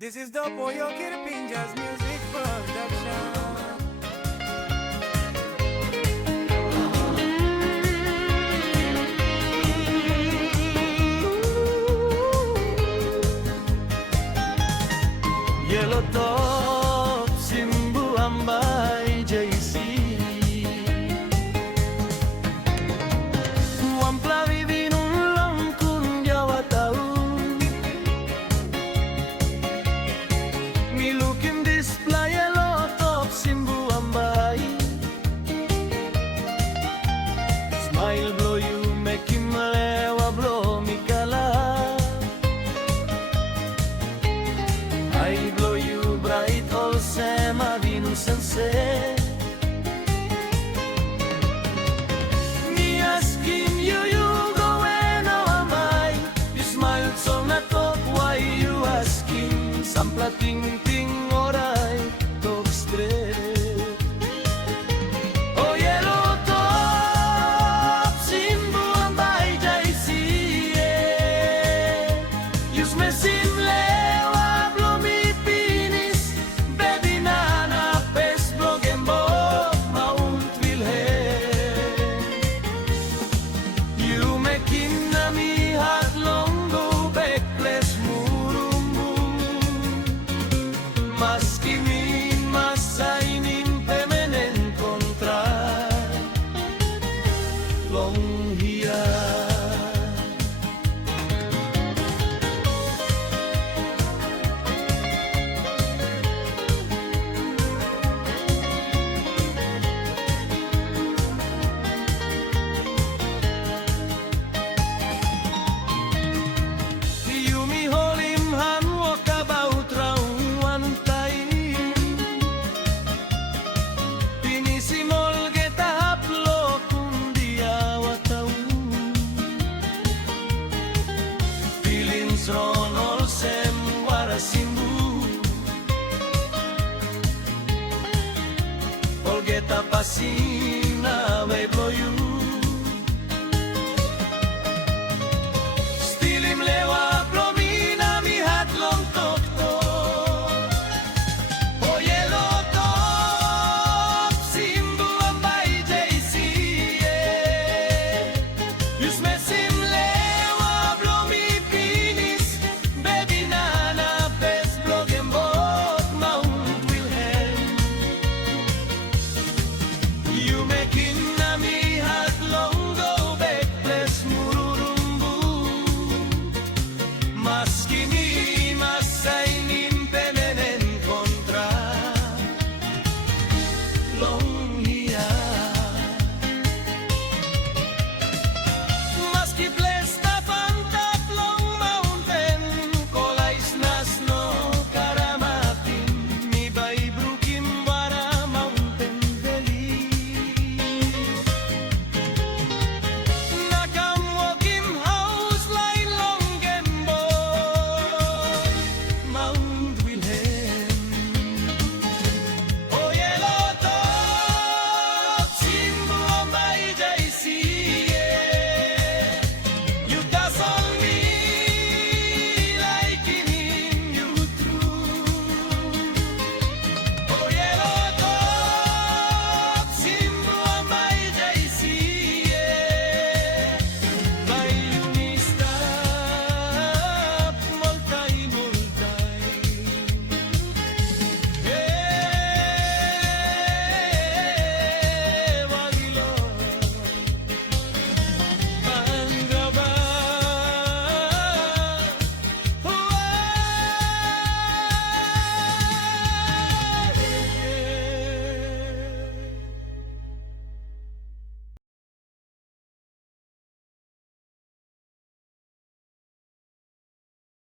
This is the Pollo Kirpinjas Music Production. Yellow top Simbu Ambai JC Wampla vivi nun lang kun Jawa tahu Milukim display yellow top Simbu Ambai Smile blow you make him lewa blow me kala I blow you bright all sema vinu sunset Me asking you go where now am I You smiled so na talk why you asking Sampla ting ting oray talk straight Oh yellow top Simbu Ambai JC Use me simple Mas que min masa ining pemen encontrar long hiya You me hold him hand walk about round Ronol sem Guarasimbu Olgueta Passi